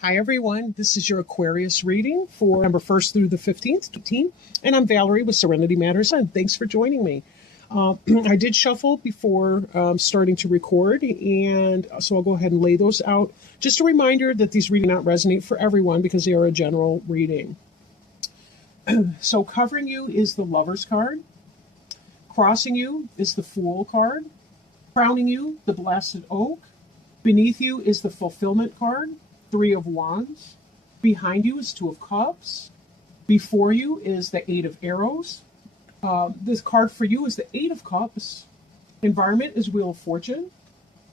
Hi everyone, this is your Aquarius reading for November 1st through the 15th, and I'm Valerie with Serenity Matters, and thanks for joining me. I did shuffle before starting to record, and so I'll go ahead and lay those out. Just a reminder that these readings do not resonate for everyone because they are a general reading. So covering you is the Lover's card, crossing you is the Fool card, crowning you, the Blasted Oak, beneath you is the Fulfillment card, Three of Wands. Behind you is Two of Cups. Before you is the Eight of Arrows. This card for you is the Eight of Cups. Environment is Wheel of Fortune.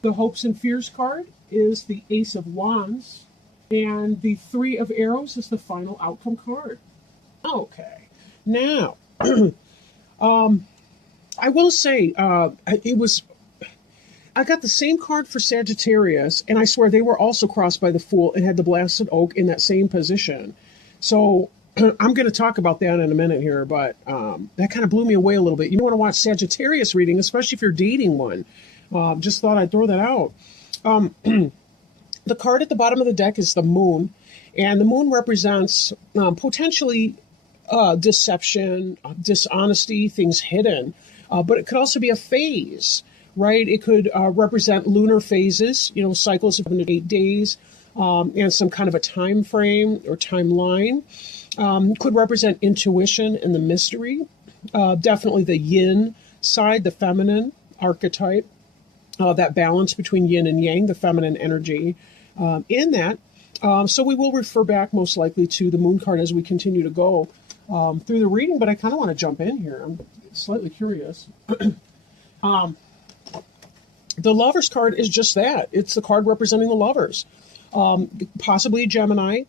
The Hopes and Fears card is the Ace of Wands. And the Three of Arrows is the final outcome card. Okay. Now, I will say, I got the same card for Sagittarius, and I swear they were also crossed by the Fool and had the Blasted Oak in that same position. So I'm going to talk about that in a minute here, but that kind of blew me away a little bit. You want to watch Sagittarius reading, especially if you're dating one. Just thought I'd throw that out. The card at the bottom of the deck is the Moon, and the Moon represents potentially deception, dishonesty, things hidden, but it could also be a phase. Right? It could represent lunar phases, cycles of 8 days, and some kind of a time frame or timeline. Could represent intuition and the mystery. Definitely the yin side, the feminine archetype, that balance between yin and yang, the feminine energy in that. So we will refer back most likely to the Moon card as we continue to go through the reading, but I kind of want to jump in here. I'm slightly curious. The Lover's card is just that. It's the card representing the lovers, possibly Gemini,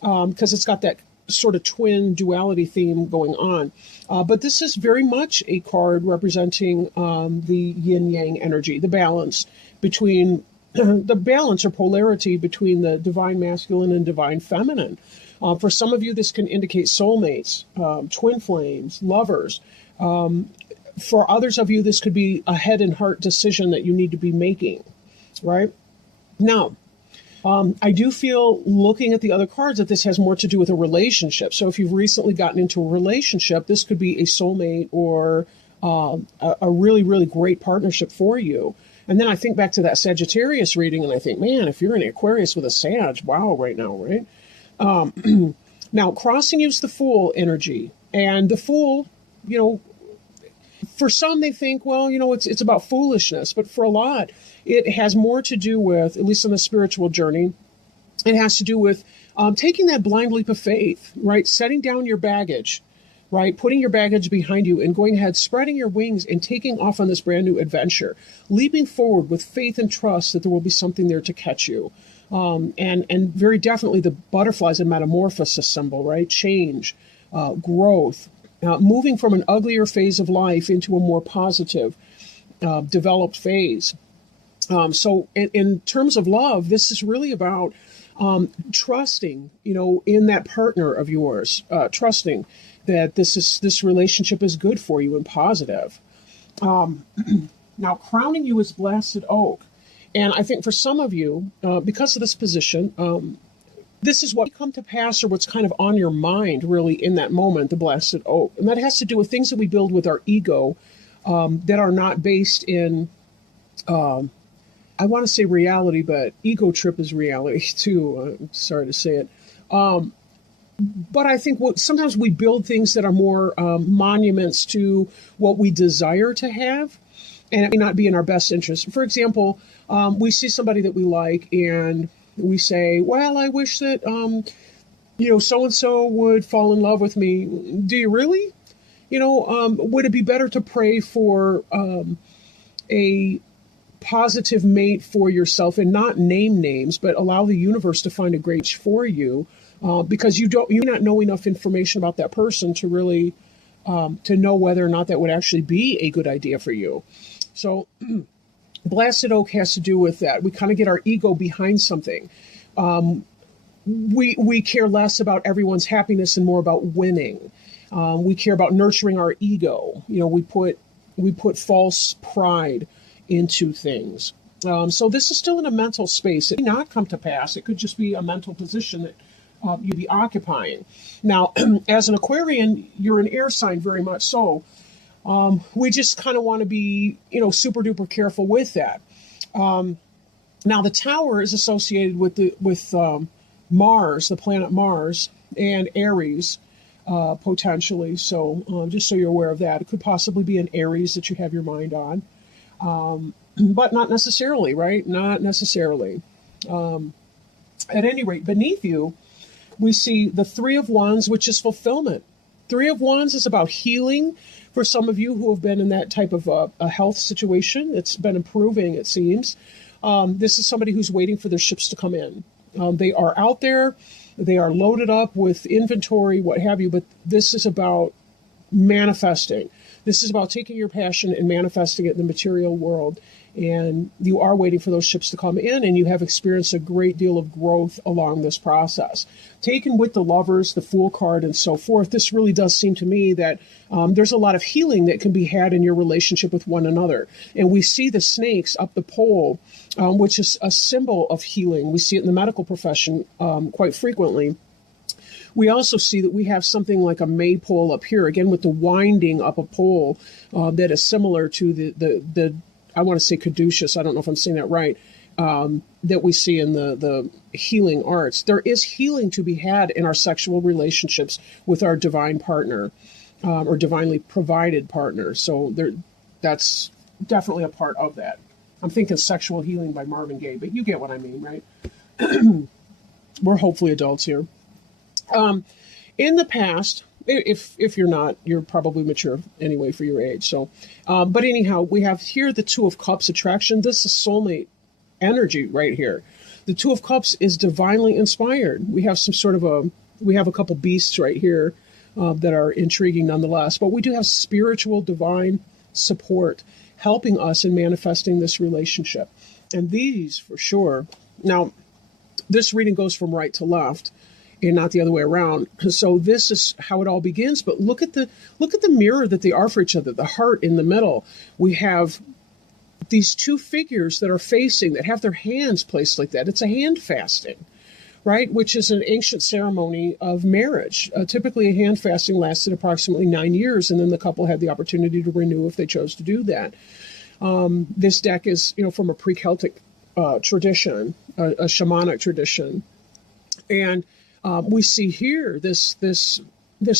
because it's got that sort of twin duality theme going on. But this is very much a card representing the yin-yang energy, the balance between the balance or polarity between the divine masculine and divine feminine. For some of you, this can indicate soulmates, twin flames, lovers. For others of you, this could be a head and heart decision that you need to be making, right? Now, I do feel, looking at the other cards, that this has more to do with a relationship. So if you've recently gotten into a relationship, this could be a soulmate or a really, really great partnership for you. And then I think back to that Sagittarius reading, and I think, man, if you're in Aquarius with a Sag, wow, right now, right? Now, crossing you is the Fool energy. And the Fool, for some, they think, well, it's about foolishness. But for a lot, it has more to do with, at least on the spiritual journey, it has to do with taking that blind leap of faith, right? Setting down your baggage, right? Putting your baggage behind you and going ahead, spreading your wings and taking off on this brand new adventure, leaping forward with faith and trust that there will be something there to catch you. And very definitely the butterflies and metamorphosis symbol, right? Change, growth. Moving from an uglier phase of life into a more positive, developed phase. So in terms of love, this is really about trusting, in that partner of yours, trusting that this relationship is good for you and positive. Now, crowning you is Blasted Oak. And I think for some of you, because of this position, this is what come to pass or what's kind of on your mind really in that moment, the Blasted Oak. And that has to do with things that we build with our ego that are not based in, I want to say reality, but ego trip is reality too. I'm sorry to say it. But I think sometimes we build things that are more monuments to what we desire to have, and it may not be in our best interest. For example, we see somebody that we like and we say, well, I wish that, so-and-so would fall in love with me. Do you really? Would it be better to pray for a positive mate for yourself and not name names, but allow the universe to find a great match for you? Because you not know enough information about that person to really, to know whether or not that would actually be a good idea for you. So Blasted Oak has to do with that. We kind of get our ego behind something. We care less about everyone's happiness and more about winning. We care about nurturing our ego. We put false pride into things. So this is still in a mental space. It may not come to pass. It could just be a mental position that you'd be occupying. Now, as an Aquarian, you're an air sign very much so. We just kind of want to be, super duper careful with that. Now, the tower is associated with Mars, the planet Mars, and Aries, potentially. So just so you're aware of that, it could possibly be an Aries that you have your mind on. But not necessarily, right? Not necessarily. At any rate, beneath you, we see the Three of Wands, which is fulfillment. Three of Wands is about healing for some of you who have been in that type of a health situation. It's been improving, it seems. This is somebody who's waiting for their ships to come in. They are out there. They are loaded up with inventory, what have you, but this is about manifesting. This is about taking your passion and manifesting it in the material world. And you are waiting for those ships to come in, and you have experienced a great deal of growth along this process. Taken with the Lovers, the Fool card, and so forth, this really does seem to me that there's a lot of healing that can be had in your relationship with one another. And we see the snakes up the pole, which is a symbol of healing. We see it in the medical profession quite frequently. We also see that we have something like a maypole up here, again with the winding up a pole that is similar to the I want to say caduceus, I don't know if I'm saying that right, that we see in the healing arts. There is healing to be had in our sexual relationships with our divine partner or divinely provided partner. So that's definitely a part of that. I'm thinking Sexual Healing by Marvin Gaye, but you get what I mean, right? We're hopefully adults here. In the past, if you're not, you're probably mature anyway for your age. So, but anyhow, we have here the Two of Cups attraction. This is soulmate energy right here. The Two of Cups is divinely inspired. We have we have a couple beasts right here that are intriguing nonetheless, but we do have spiritual divine support helping us in manifesting this relationship. And these for sure. Now, this reading goes from right to left and not the other way around. So this is how it all begins. But look at the mirror that they are for each other, the heart in the middle. We have these two figures that are facing, that have their hands placed like that. It's a hand fasting, right? Which is an ancient ceremony of marriage. Typically, a hand fasting lasted approximately 9 years, and then the couple had the opportunity to renew if they chose to do that. This deck is, from a pre-Celtic tradition, a shamanic tradition. And we see here this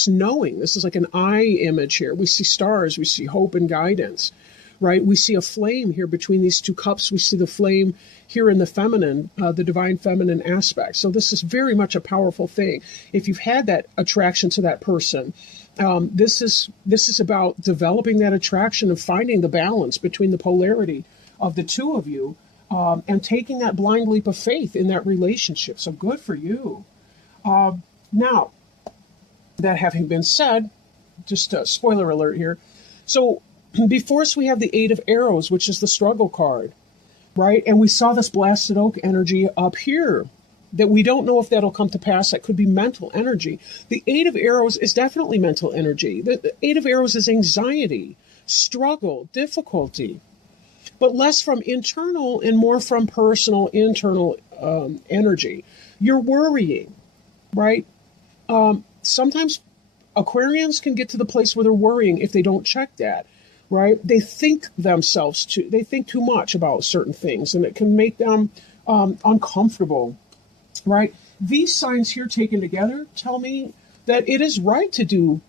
knowing. This is like an eye image here. We see stars. We see hope and guidance, right? We see a flame here between these two cups. We see the flame here in the feminine, the divine feminine aspect. So this is very much a powerful thing. If you've had that attraction to that person, this is about developing that attraction and finding the balance between the polarity of the two of you, and taking that blind leap of faith in that relationship. So good for you. Now, that having been said, just a spoiler alert here. So before us, we have the Eight of Arrows, which is the struggle card, right? And we saw this blasted oak energy up here that we don't know if that'll come to pass. That could be mental energy. The Eight of Arrows is definitely mental energy. The Eight of Arrows is anxiety, struggle, difficulty, but less from internal and more from personal, internal energy. You're worrying, right? Sometimes Aquarians can get to the place where they're worrying if they don't check that, right? They think too much about certain things, and it can make them uncomfortable, right? These signs here taken together tell me that it is right to do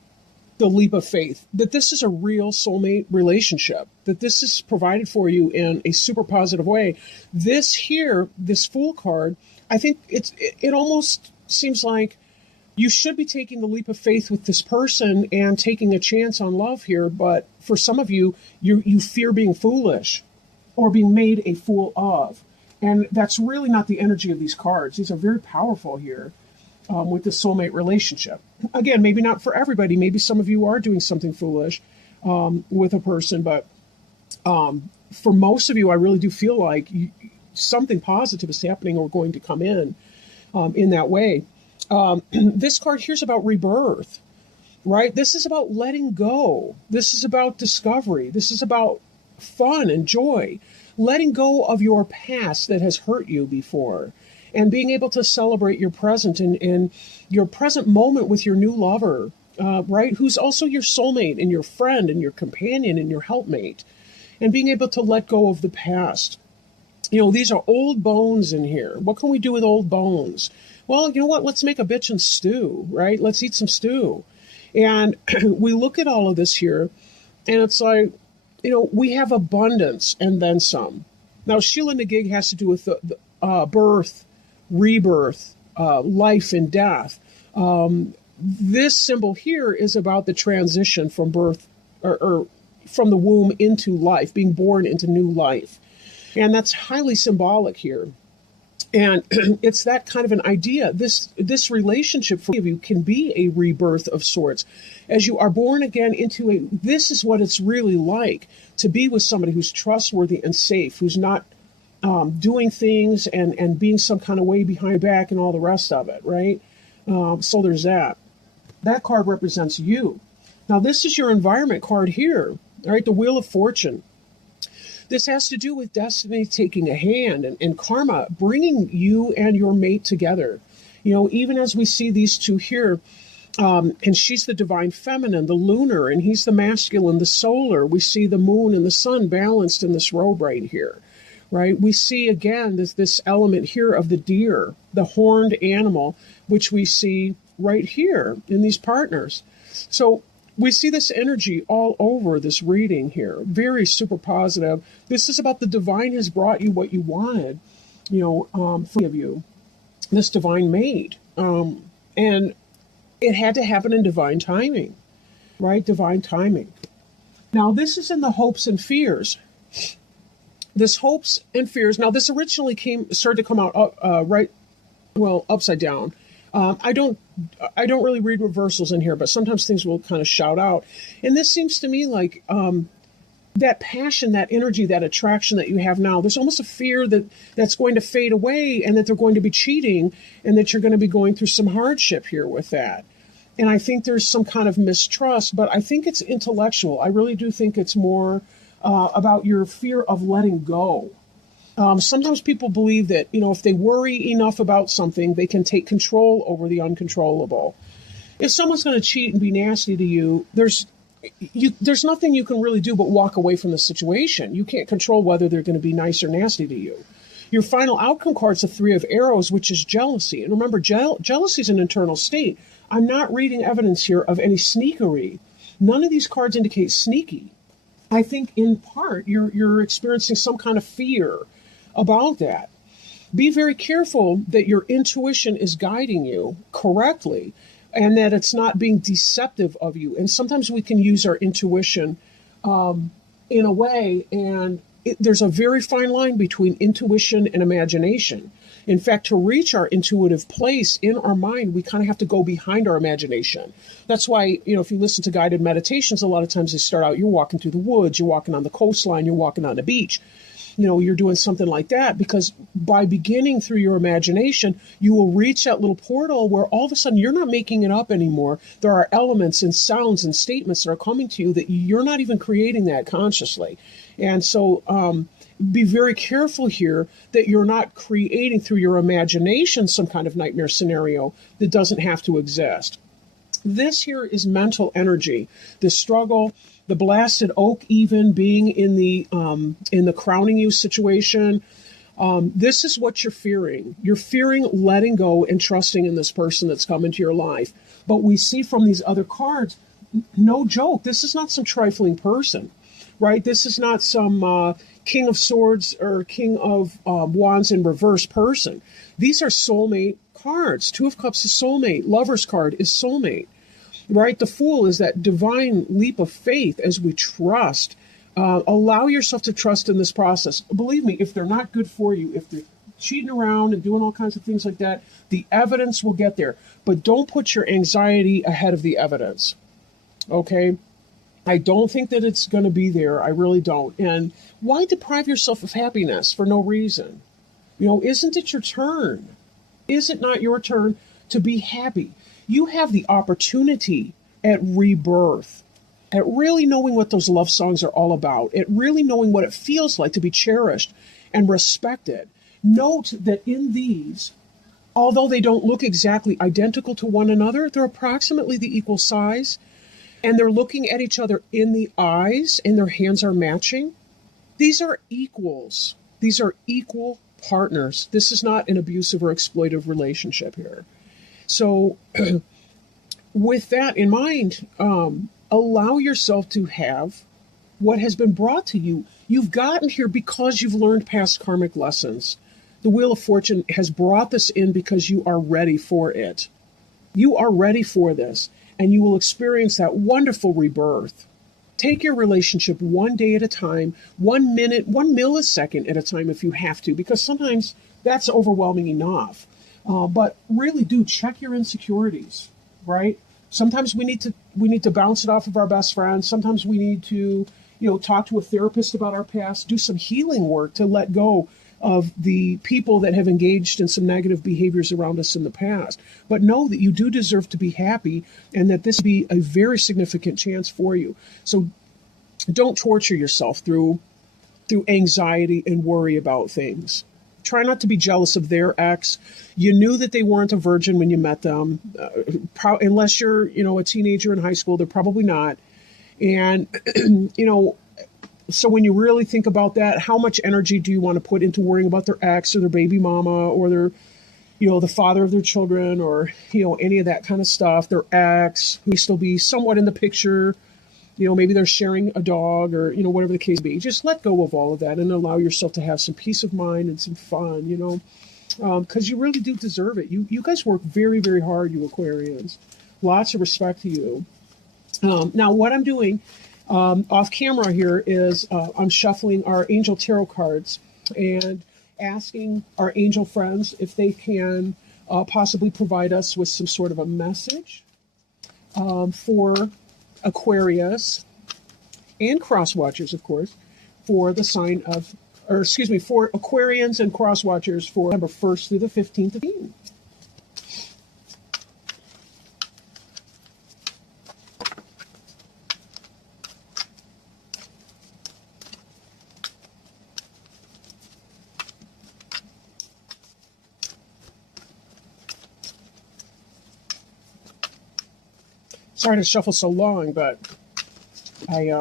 the leap of faith, that this is a real soulmate relationship, that this is provided for you in a super positive way. This here, this Fool card, I think it almost seems like you should be taking the leap of faith with this person and taking a chance on love here. But for some of you, you fear being foolish or being made a fool of. And that's really not the energy of these cards. These are very powerful here with the soulmate relationship. Again, maybe not for everybody. Maybe some of you are doing something foolish with a person. But for most of you, I really do feel like something positive is happening or going to come in that way. This card here's about rebirth, right? This is about letting go. This is about discovery. This is about fun and joy. letting go of your past that has hurt you before, and being able to celebrate your present and your present moment with your new lover, right? Who's also your soulmate and your friend and your companion and your helpmate, and being able to let go of the past. These are old bones in here. What can we do with old bones? Well, you know what? Let's make a bitch and stew, right? Let's eat some stew. And we look at all of this here, and it's like, we have abundance and then some. Now, Sheila Nagig has to do with the birth, rebirth, life and death. This symbol here is about the transition from birth or from the womb into life, being born into new life. And that's highly symbolic here. And it's that kind of an idea. This relationship for you can be a rebirth of sorts. As you are born again into this is what it's really like to be with somebody who's trustworthy and safe, who's not doing things and being some kind of way behind your back and all the rest of it, right? So there's that. That card represents you. Now, this is your environment card here, all right? The Wheel of Fortune. This has to do with destiny taking a hand and karma bringing you and your mate together. Even as we see these two here, and she's the divine feminine, the lunar, and he's the masculine, the solar. We see the moon and the sun balanced in this robe right here, right? We see, again, this element here of the deer, the horned animal, which we see right here in these partners. So we see this energy all over this reading here. Very super positive. This is about the divine has brought you what you wanted, for you, this divine mate. And it had to happen in divine timing, right? Divine timing. Now, this is in the hopes and fears. This hopes and fears. Now, this originally started to come out upside down. I don't really read reversals in here, but sometimes things will kind of shout out. And this seems to me like that passion, that energy, that attraction that you have now, there's almost a fear that's going to fade away and that they're going to be cheating and that you're going to be going through some hardship here with that. And I think there's some kind of mistrust, but I think it's intellectual. I really do think it's more about your fear of letting go. Sometimes people believe that, if they worry enough about something, they can take control over the uncontrollable. If someone's going to cheat and be nasty to you, there's nothing you can really do but walk away from the situation. You can't control whether they're going to be nice or nasty to you. Your final outcome card's the Three of Arrows, which is jealousy. And remember, jealousy is an internal state. I'm not reading evidence here of any sneakery. None of these cards indicate sneaky. I think in part you're experiencing some kind of fear about that. Be very careful that your intuition is guiding you correctly and that it's not being deceptive of you. And sometimes we can use our intuition in a way, and there's a very fine line between intuition and imagination. In fact, to reach our intuitive place in our mind, we kind of have to go behind our imagination. That's why, if you listen to guided meditations, a lot of times they start out, you're walking through the woods, you're walking on the coastline, you're walking on the beach. You're doing something like that because by beginning through your imagination, you will reach that little portal where all of a sudden you're not making it up anymore. There are elements and sounds and statements that are coming to you that you're not even creating that consciously. And so be very careful here that you're not creating through your imagination some kind of nightmare scenario that doesn't have to exist. This here is mental energy, the struggle, the blasted oak even being in the crowning you situation. This is what you're fearing. You're fearing letting go and trusting in this person that's come into your life. But we see from these other cards, no joke, this is not some trifling person, right? This is not some King of Swords or King of Wands in reverse person. These are soulmate cards. Two of Cups is soulmate. Lover's card is soulmate. Right? The Fool is that divine leap of faith as we trust. Allow yourself to trust in this process. Believe me, if they're not good for you, if they're cheating around and doing all kinds of things like that, the evidence will get there. But don't put your anxiety ahead of the evidence. Okay? I don't think that it's going to be there. I really don't. And why deprive yourself of happiness for no reason? Isn't it your turn? Is it not your turn to be happy? You have the opportunity at rebirth at really knowing what those love songs are all about, at really knowing what it feels like to be cherished and respected. Note that in these, although they don't look exactly identical to one another, they're approximately the equal size, and they're looking at each other in the eyes, and their hands are matching. These are equals. These are equal partners. This is not an abusive or exploitive relationship here. So with that in mind, allow yourself to have what has been brought to you. You've gotten here because you've learned past karmic lessons. The Wheel of Fortune has brought this in because you are ready for it. You are ready for this, and you will experience that wonderful rebirth. Take your relationship one day at a time, 1 minute, 1 millisecond at a time if you have to, because sometimes that's overwhelming enough. But really do check your insecurities, right? Sometimes we need to bounce it off of our best friends. Sometimes we need to, talk to a therapist about our past, do some healing work to let go of the people that have engaged in some negative behaviors around us in the past. But know that you do deserve to be happy, and that this be a very significant chance for you. So don't torture yourself through anxiety and worry about things. Try not to be jealous of their ex. You knew that they weren't a virgin when you met them. Unless you're, a teenager in high school, they're probably not. And, so when you really think about that, how much energy do you want to put into worrying about their ex or their baby mama or their, the father of their children, or, any of that kind of stuff, their ex, who may still be somewhat in the picture, maybe they're sharing a dog or, whatever the case be. Just let go of all of that and allow yourself to have some peace of mind and some fun, because you really do deserve it. You guys work very, very hard, you Aquarians. Lots of respect to you. Now, what I'm doing off camera here is I'm shuffling our angel tarot cards and asking our angel friends if they can possibly provide us with some sort of a message for Aquarius and cross watchers, of course, for the sign of, for Aquarians and cross watchers for November 1st through the 15th of June. Sorry to shuffle so long, but I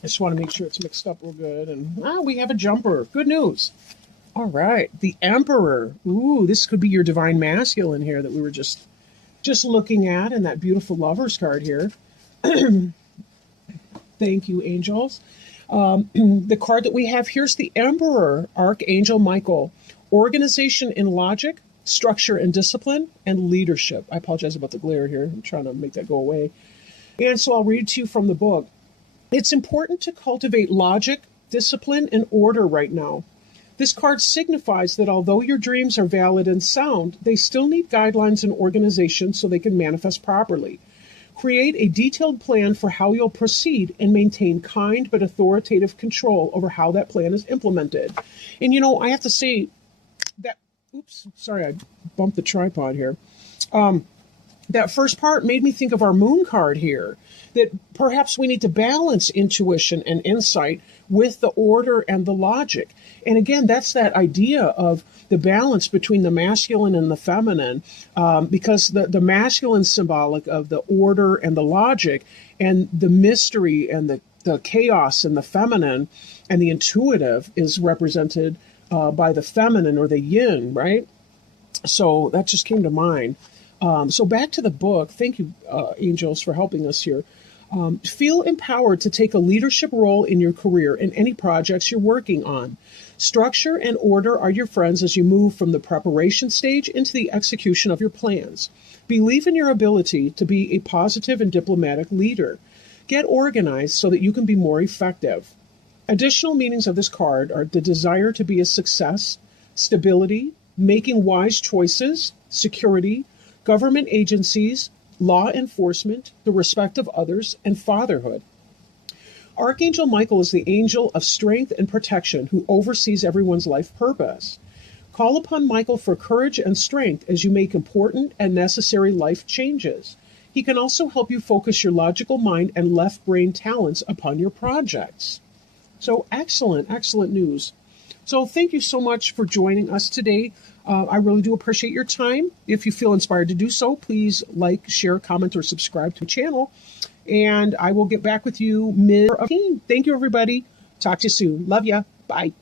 just want to make sure it's mixed up real good. And we have a jumper. Good news. All right, the Emperor. Ooh, this could be your divine masculine here that we were just looking at in that beautiful Lovers card here. Thank you, angels. The card that we have here's the Emperor, Archangel Michael. Organization and logic, structure and discipline, and leadership. I apologize about the glare here. I'm trying to make that go away. And so I'll read to you from the book. It's important to cultivate logic, discipline, and order right now. This card signifies that although your dreams are valid and sound, they still need guidelines and organization so they can manifest properly. Create a detailed plan for how you'll proceed and maintain kind but authoritative control over how that plan is implemented. And I have to say that, oops, sorry, I bumped the tripod here. That first part made me think of our moon card here, that perhaps we need to balance intuition and insight with the order and the logic. And again, that's that idea of the balance between the masculine and the feminine, because the masculine is symbolic of the order and the logic, and the mystery and the chaos and the feminine and the intuitive is represented by the feminine or the yin, right? So that just came to mind. So back to the book. Thank you, angels, for helping us here. Feel empowered to take a leadership role in your career and any projects you're working on. Structure and order are your friends as you move from the preparation stage into the execution of your plans. Believe in your ability to be a positive and diplomatic leader. Get organized so that you can be more effective. Additional meanings of this card are the desire to be a success, stability, making wise choices, security, government agencies, law enforcement, the respect of others, and fatherhood. Archangel Michael is the angel of strength and protection who oversees everyone's life purpose. Call upon Michael for courage and strength as you make important and necessary life changes. He can also help you focus your logical mind and left brain talents upon your projects. So excellent, excellent news. So thank you so much for joining us today. I really do appreciate your time. If you feel inspired to do so, please like, share, comment, or subscribe to the channel. And I will get back with you mid-15. Thank you, everybody. Talk to you soon. Love ya. Bye.